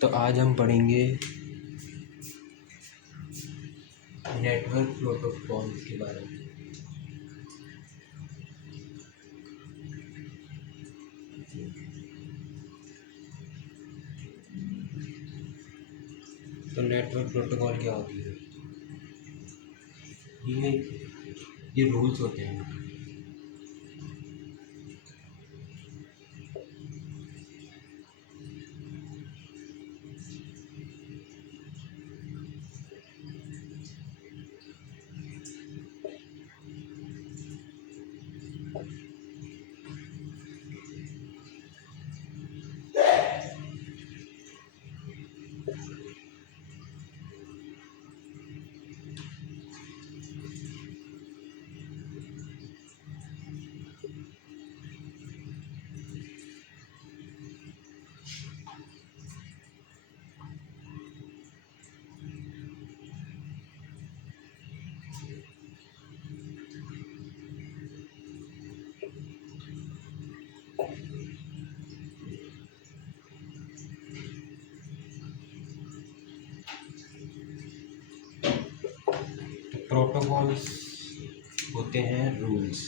तो आज हम पढ़ेंगे नेटवर्क प्रोटोकॉल के बारे में। तो नेटवर्क प्रोटोकॉल क्या होती है? ये रूल्स होते हैं। प्रोटोकॉल्स होते हैं रूल्स।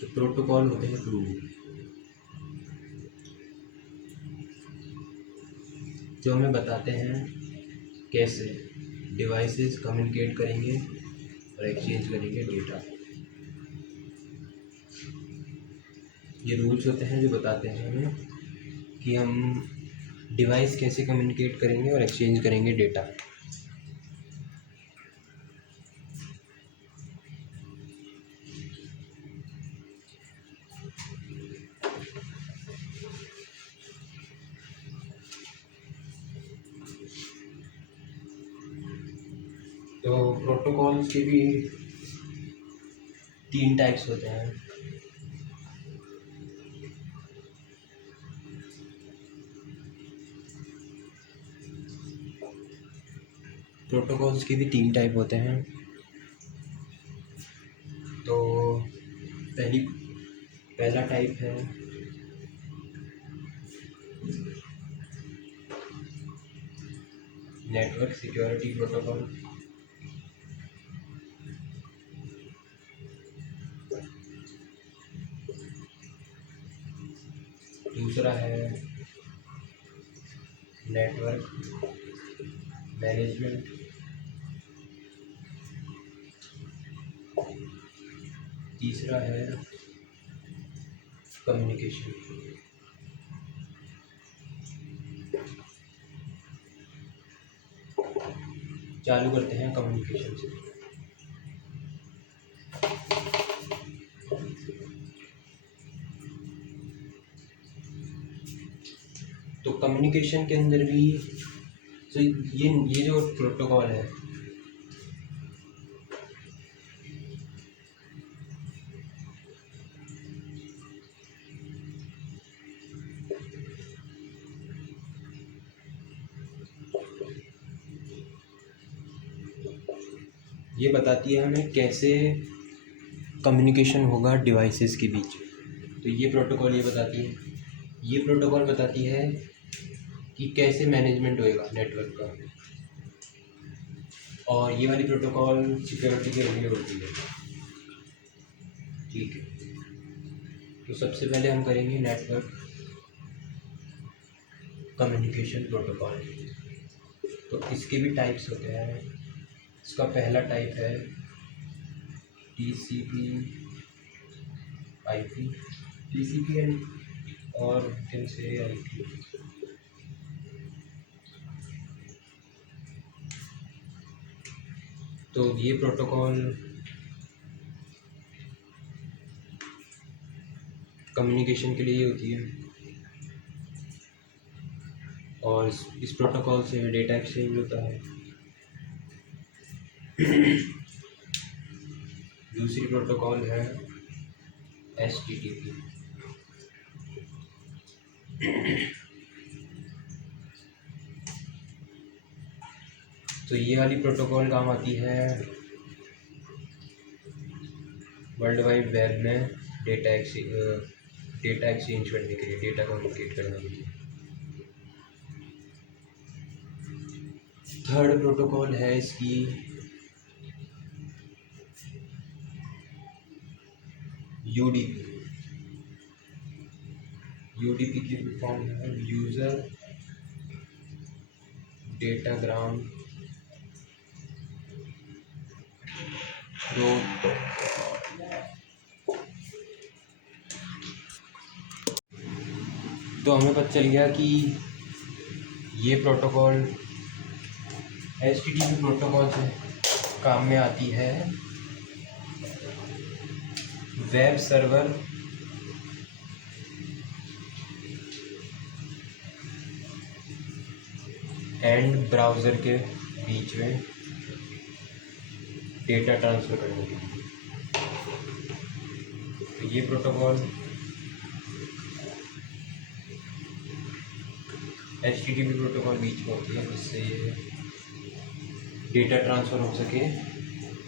तो प्रोटोकॉल होते हैं रूल जो हमें बताते हैं कैसे डिवाइसेस कम्युनिकेट करेंगे और एक्सचेंज करेंगे डेटा। ये रूल्स होते हैं जो बताते हैं हमें कि हम डिवाइस कैसे कम्युनिकेट करेंगे और एक्सचेंज करेंगे डेटा। तो प्रोटोकॉल्स के भी 3 टाइप्स होते हैं। प्रोटोकॉल्स के भी 3 टाइप होते हैं। तो पहला टाइप है नेटवर्क सिक्योरिटी प्रोटोकॉल। दूसरा है नेटवर्क मैनेजमेंट। तीसरा है कम्युनिकेशन। चालू करते हैं कम्युनिकेशन से। तो कम्युनिकेशन के अंदर भी तो ये जो प्रोटोकॉल है ये बताती है हमें कैसे कम्युनिकेशन होगा डिवाइसेस के बीच। तो ये प्रोटोकॉल बताती है कि कैसे मैनेजमेंट होएगा नेटवर्क का। और ये वाली प्रोटोकॉल सिक्योरिटी के लिए होती है। ठीक है, तो सबसे पहले हम करेंगे नेटवर्क कम्युनिकेशन प्रोटोकॉल। तो इसके भी टाइप्स होते हैं। इसका पहला टाइप है TCP/IP और फिर से IP। तो ये प्रोटोकॉल कम्युनिकेशन के लिए होती है और इस प्रोटोकॉल से डेटा एक्सचेंज होता है। दूसरी प्रोटोकॉल है HTTP। तो ये वाली प्रोटोकॉल काम आती है वर्ल्ड वाइड वेब में डेटा एक्सचेंज करने के लिए, डेटा कम्युनिकेट करने के लिए। थर्ड प्रोटोकॉल है इसकी यूडीपी। यूडीपी की फॉर्म है यूज़र डेटाग्राम प्रोटोकॉल। तो हमें पता चल गया कि ये प्रोटोकॉल HTTP प्रोटोकॉल से काम में आती है वेब सर्वर एंड ब्राउज़र के बीच में डेटा ट्रांसफ़र करने के लिए। तो ये प्रोटोकॉल HTTP प्रोटोकॉल बीच में होती है जिससे ये डेटा ट्रांसफ़र हो सके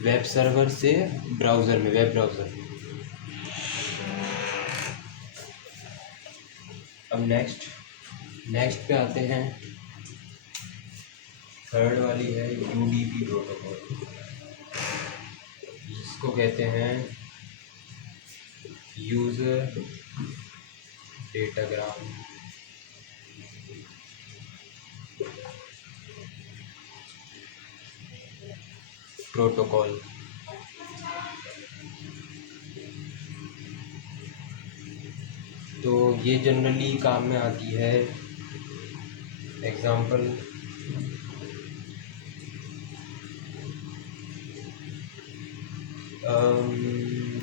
वेब सर्वर से ब्राउज़र में, वेब ब्राउज़र में। अब नेक्स्ट पे आते हैं। थर्ड वाली है UDP प्रोटोकॉल, जिसको कहते हैं यूज़र डेटाग्राम प्रोटोकॉल। तो ये जनरली काम में आती है, एग्ज़ाम्पल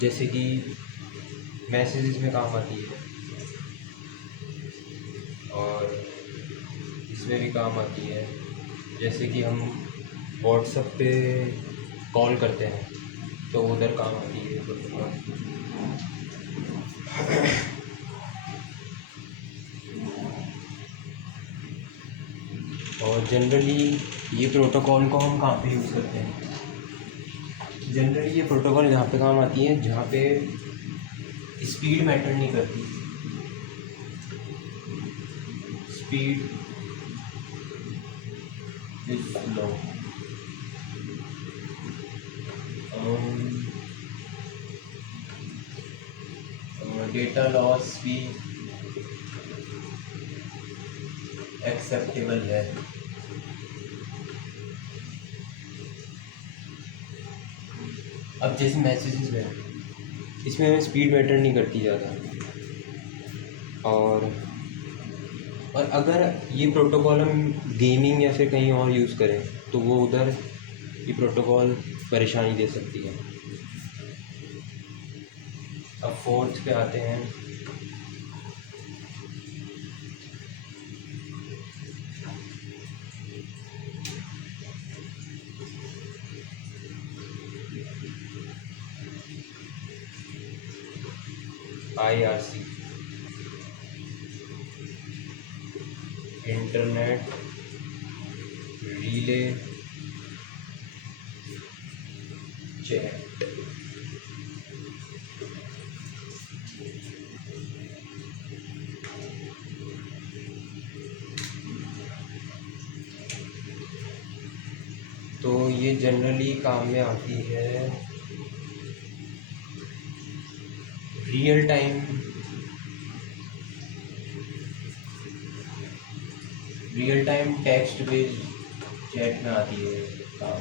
जैसे कि मैसेजेस में काम आती है और इसमें भी काम आती है। जैसे कि हम व्हाट्सएप पे कॉल करते हैं तो उधर काम आती है प्रोटोकॉल। और जनरली ये प्रोटोकॉल को हम कहाँ पे यूज़ करते हैं? जनरली ये प्रोटोकॉल यहाँ पे काम आती है जहाँ पे स्पीड मैटर नहीं करती। Speed is low, data loss भी एक्सेप्टेबल है। अब जैसे मैसेजेस में, इसमें हमें स्पीड मैटर नहीं करती ज़्यादा। और अगर ये प्रोटोकॉल हम गेमिंग या फिर कहीं और यूज़ करें तो वो उधर ये प्रोटोकॉल परेशानी दे सकती है। अब फोर्थ पे आते हैं। IRC, internet relay chat. तो ये जनरली काम में आती है real time text based chat में आती है काम।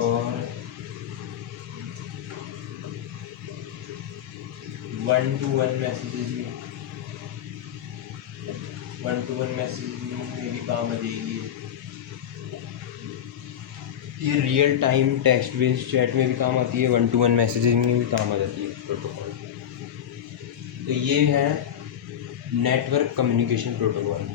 और 1-to-1 मैसेज में भी काम आ जाएगी। ये real time text based chat में भी काम आती है, 1-to-1 मैसेजिंग में भी काम आ जाती है प्रोटोकॉल। तो ये है नेटवर्क कम्युनिकेशन प्रोटोकॉल।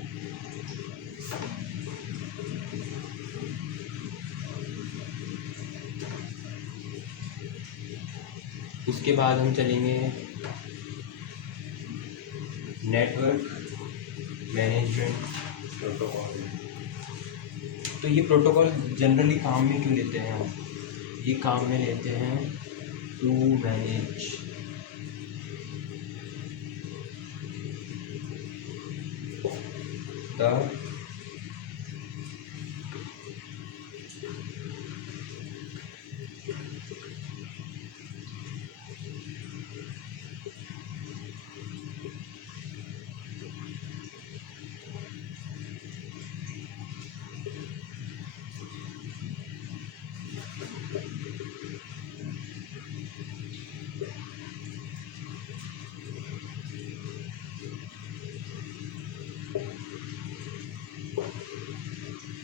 इसके बाद हम चलेंगे नेटवर्क मैनेजमेंट प्रोटोकॉल। तो ये प्रोटोकॉल जनरली काम में क्यों लेते हैं हम? ये काम में लेते हैं टू मैनेज द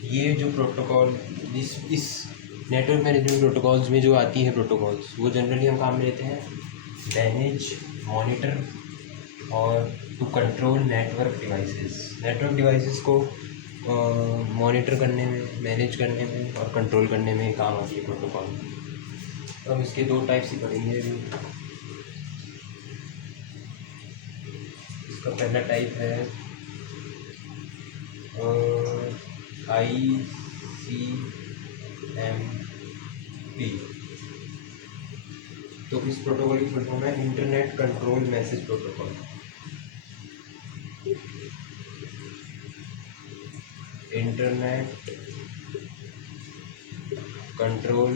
ये जो प्रोटोकॉल इस नेटवर्क मैनेजमेंट प्रोटोकॉल्स में जो आती है प्रोटोकॉल्स, वो जनरली हम काम में लेते हैं मैनेज, मॉनिटर और टू कंट्रोल नेटवर्क डिवाइसेस को मॉनिटर करने में, मैनेज करने में और कंट्रोल करने में काम आती है प्रोटोकॉल। तो हम इसके 2 टाइप्स ही पढ़ेंगे अभी। इसका पहला टाइप है ICMP। तो इस प्रोटोकॉल की फुल फॉर्म है internet control message protocol. Internet control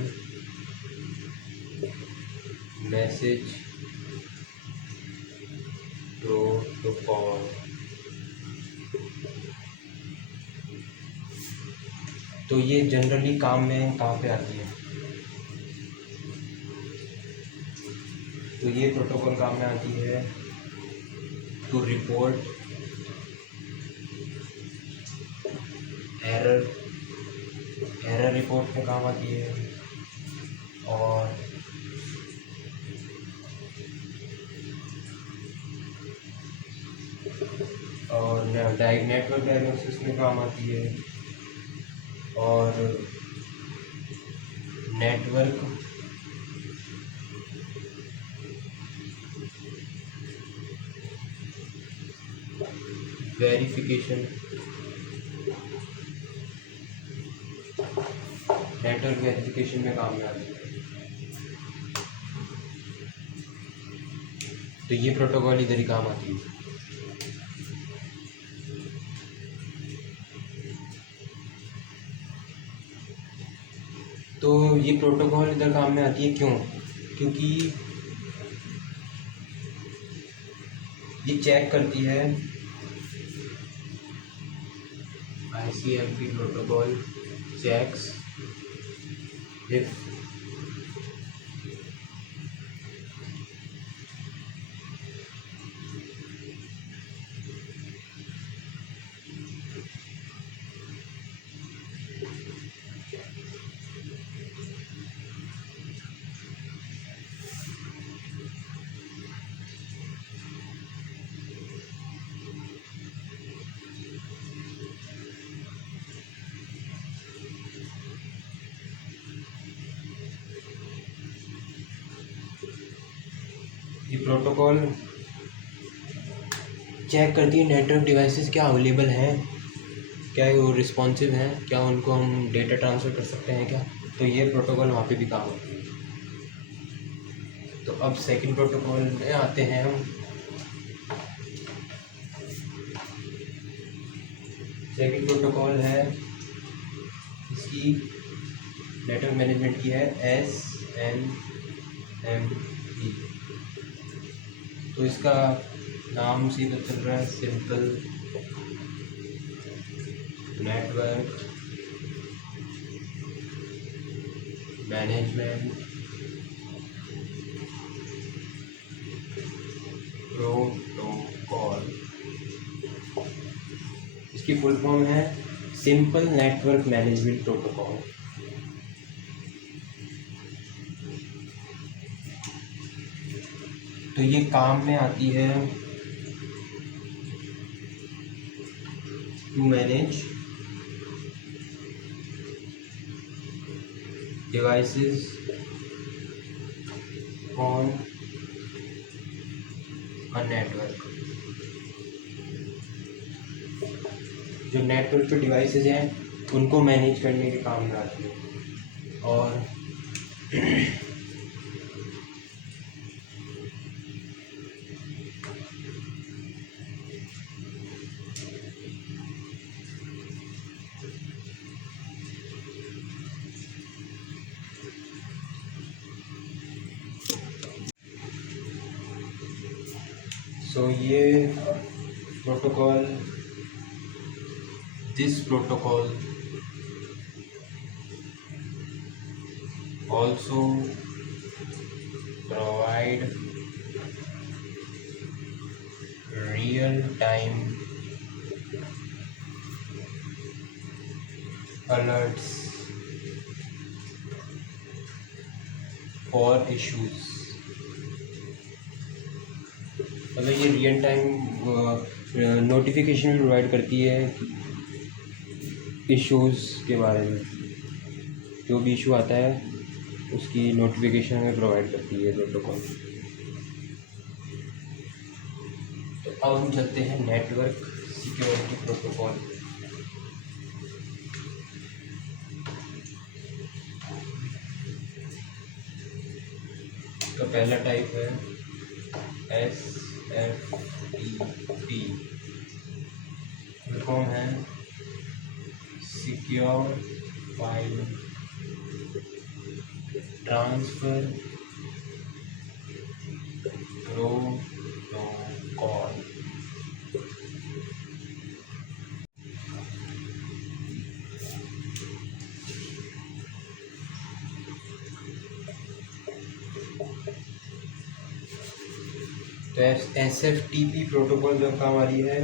message protocol. तो ये जनरली काम में कहाँ पे आती है? तो ये प्रोटोकॉल काम में आती है टू रिपोर्ट एरर रिपोर्ट में काम आती है और नेटवर्क डायग्नोसिस में काम आती है और नेटवर्क वेरिफिकेशन में काम में आती है। तो ये प्रोटोकॉल इधर ही काम आती है। तो ये प्रोटोकॉल इधर काम में आती है क्यों? क्योंकि ये चेक करती है, ICMP प्रोटोकॉल checks if ये प्रोटोकॉल चेक करती है नेटवर्क डिवाइसेस क्या अवेलेबल हैं, क्या वो रिस्पॉन्सिव हैं, क्या उनको हम डेटा ट्रांसफ़र कर सकते हैं क्या। तो ये प्रोटोकॉल वहाँ पे भी काम होती है। तो अब सेकंड प्रोटोकॉल में आते हैं हम। सेकंड प्रोटोकॉल है इसकी नेटवर्क मैनेजमेंट की है SNMP। तो इसका नाम से पता चल रहा है सिंपल नेटवर्क मैनेजमेंट प्रोटोकॉल। इसकी फुल फॉर्म है सिंपल नेटवर्क मैनेजमेंट प्रोटोकॉल। तो ये काम में आती है to manage devices on network. जो नेटवर्क पे डिवाइसेज हैं उनको मैनेज करने के काम में आती है। और ये protocol, this protocol also provide real time alerts for issues। मतलब ये रियल टाइम नोटिफिकेशन भी प्रोवाइड करती है इश्यूज़ के बारे में। जो भी इशू आता है उसकी नोटिफिकेशन में प्रोवाइड करती है प्रोटोकॉल। तो अब हम चलते हैं नेटवर्क सिक्योरिटी प्रोटोकॉल। तो पहला टाइप है SFTP, फुल है सिक्योर फाइल ट्रांसफर प्रोटोकॉल। तो SFTP प्रोटोकॉल जब काम आ रही है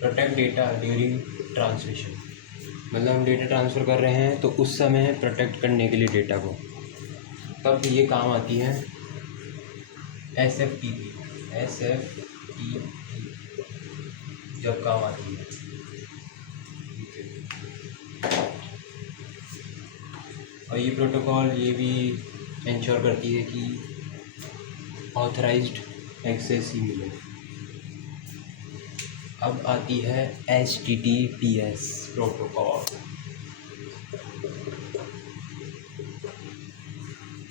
प्रोटेक्ट डेटा ड्यूरिंग ट्रांसमिशन। मतलब हम डेटा ट्रांसफ़र कर रहे हैं तो उस समय प्रोटेक्ट करने के लिए डेटा को, तब ये काम आती है SFTP। जब काम आती है। और ये प्रोटोकॉल ये भी इंश्योर करती है कि ऑथराइज्ड एक्सेस ही मिले। अब आती है HTTPS प्रोटोकॉल।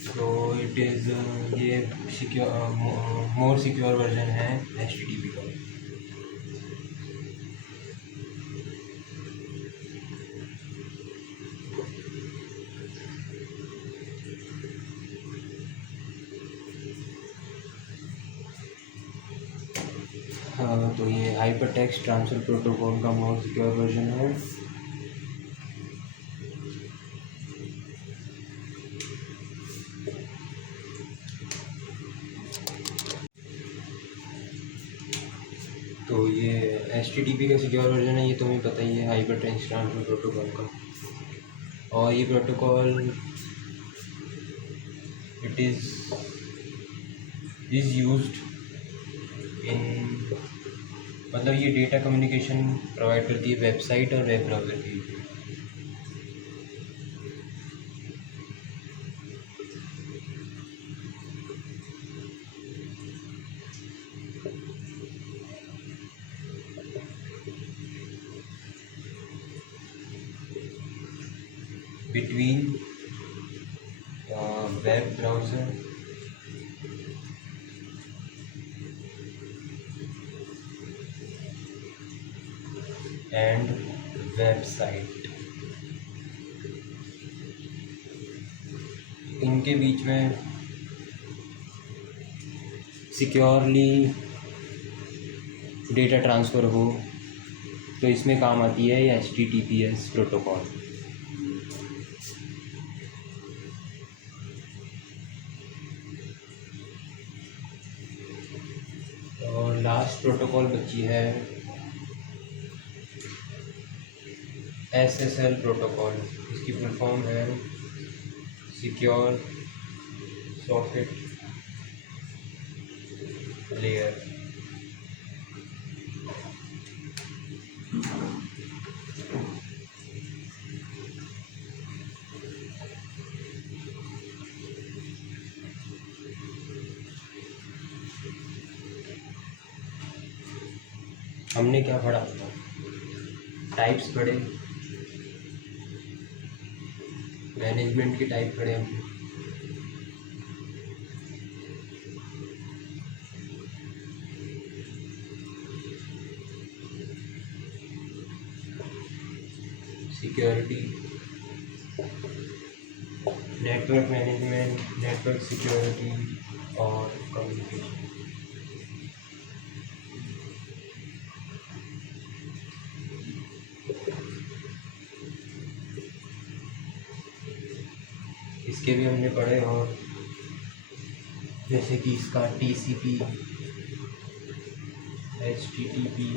तो इट इज़ ये सिक्योर मोर सिक्योर वर्जन है HTTP का। तो ये हाइपर टेक्स्ट ट्रांसफ़र प्रोटोकॉल का मोर सिक्योर वर्जन है। तो ये HTTP का सिक्योर वर्जन है, ये तुम्हें पता ही है हाइपर टेक्स्ट ट्रांसफ़र प्रोटोकॉल का। और ये protocol it is used in, मतलब ये डेटा कम्युनिकेशन प्रोवाइड करती है वेबसाइट और वेब ब्राउज़र के लिए। Between web browser and website, इनके बीच में सिक्योरली डेटा ट्रांसफ़र हो, तो इसमें काम आती है ये HTTPS प्रोटोकॉल। और लास्ट प्रोटोकॉल बची है SSL प्रोटोकॉल। इसकी फुल फॉर्म है सिक्योर सॉकेट लेयर। हमने क्या पढ़ा, टाइप्स पढ़े, मैनेजमेंट के टाइप पढ़े हमने। Security, network management, network security और कम्युनिकेशन। इसके भी हमने पढ़े, और जैसे कि इसका TCP, HTTP,